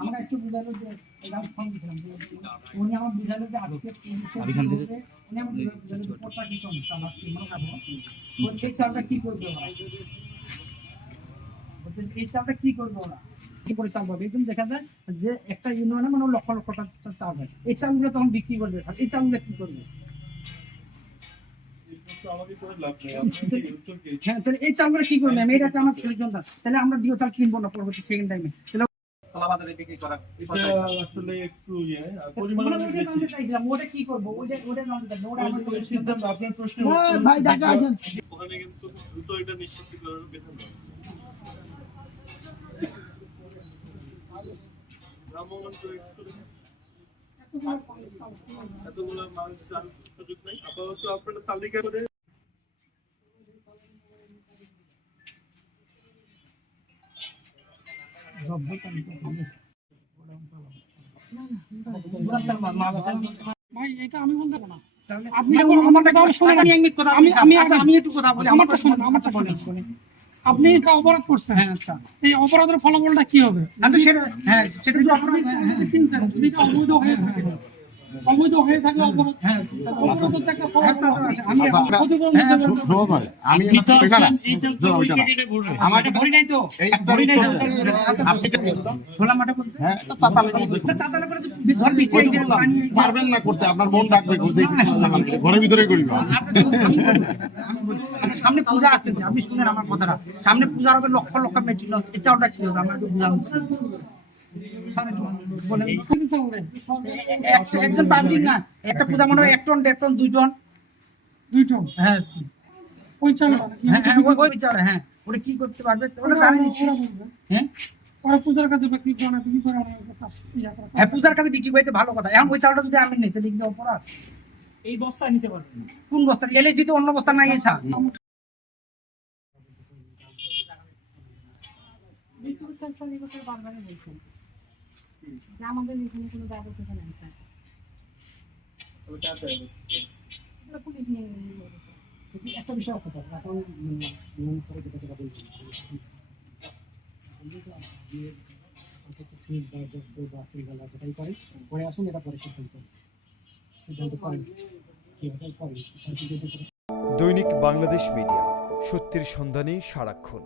আমরা একটু বুঝালো যে ফোন দিয়েছিলাম উনি আমার বুঝালো যে আজকে উনি আমার বুঝালো 85 টন চাল আজকে মনে খাবো এই চালটা কি করবে ওরা এই চালটা কি করবে ওরা কি করে চাল পাবে একদম দেখা যায় যে একটা ইউনিয়নে মানে লক্ষ লক্ষ টাকা চাল হয় এই চালগুলো তখন বিক্রি করবে এই চালগুলো কি করবে হ্যাঁ তাহলে এই চালগুলো কি করবে এটা একটা আমার প্রয়োজনটা তাহলে আমরা ডিও চাল কিনবো না পরবর্তী সেকেন্ড টাইমে তাহলে খোলা বাজারে বিক্রি করা এটা আসলে একটু পরিমাণে বেশি চাইছিলাম ওটা কি করব ওটা জানতে চাই ওটা আমার সিদ্ধান্ত আপনার প্রশ্ন ভাই ঢাকা আসেন ওখানে কিন্তু দ্রুত এটা নিশ্চিত করার বেতন রামমোহন করে এতগুলো মাল চাল সুযোগ নাই আপাতত আপনারা তালিকা করে ভাই এটা আমি বলতে পারবো না আপনি আমি একটু কথা বলি আমারটা শুনুন আপনি এটা অপরাধ করছেন হ্যাঁ আচ্ছা এই অপরাধের ফলাফলটা কি হবে হ্যাঁ সেটা তো অপরাধ কিনছেন যদি এটা অবৈধ হয়ে থাকলে অপরাধ অপরাধের একটা ফলাফল আছে আমি আমাকে ধরি নাই তো আপনি খোলা মাঠে বলতে হ্যাঁ চাতালে করে ঘর ভিতরে পারবেন না করতে আপনার মন ডাকবে ঘরের ভিতরে করিব সামনে পূজা আসতেছে আপনি শুনেন আমার কথাটা সামনে পূজার হবে লক্ষ লক্ষ মেট্রিক এই চালটা কি হবে আমরা একটু বুঝাবো একজন পাবলিক না একটা পূজা মনে হয় 1 টন 1.5 টন 2 টন হ্যাঁ ওই চাল ওই চাল হ্যাঁ ওটা কি করতে পারবে ওটা জানেনি হ্যাঁ ওরা পূজার কাছে বিক্রি করে না বিক্রি করে হ্যাঁ পূজার কাছে বিক্রি করতে ভালো কথা এখন ওই চালটা যদি আমি নিই তাহলে কিন্তু অপরাধ এই বস্তা নিতে পারবেন কোন বস্তা এলএসডি তো অন্য বস্তা নাই এই চাল আমাদের এখানে কোনো দায়িত্ব নাই স্যার পুলিশ নিয়ে একটা বিষয় আছে স্যার এখন পরে আসুন এটা পরে সিদ্ধান্ত করেন দৈনিক বাংলাদেশ মিডিয়া, সত্যের সন্ধানে সারাক্ষণ।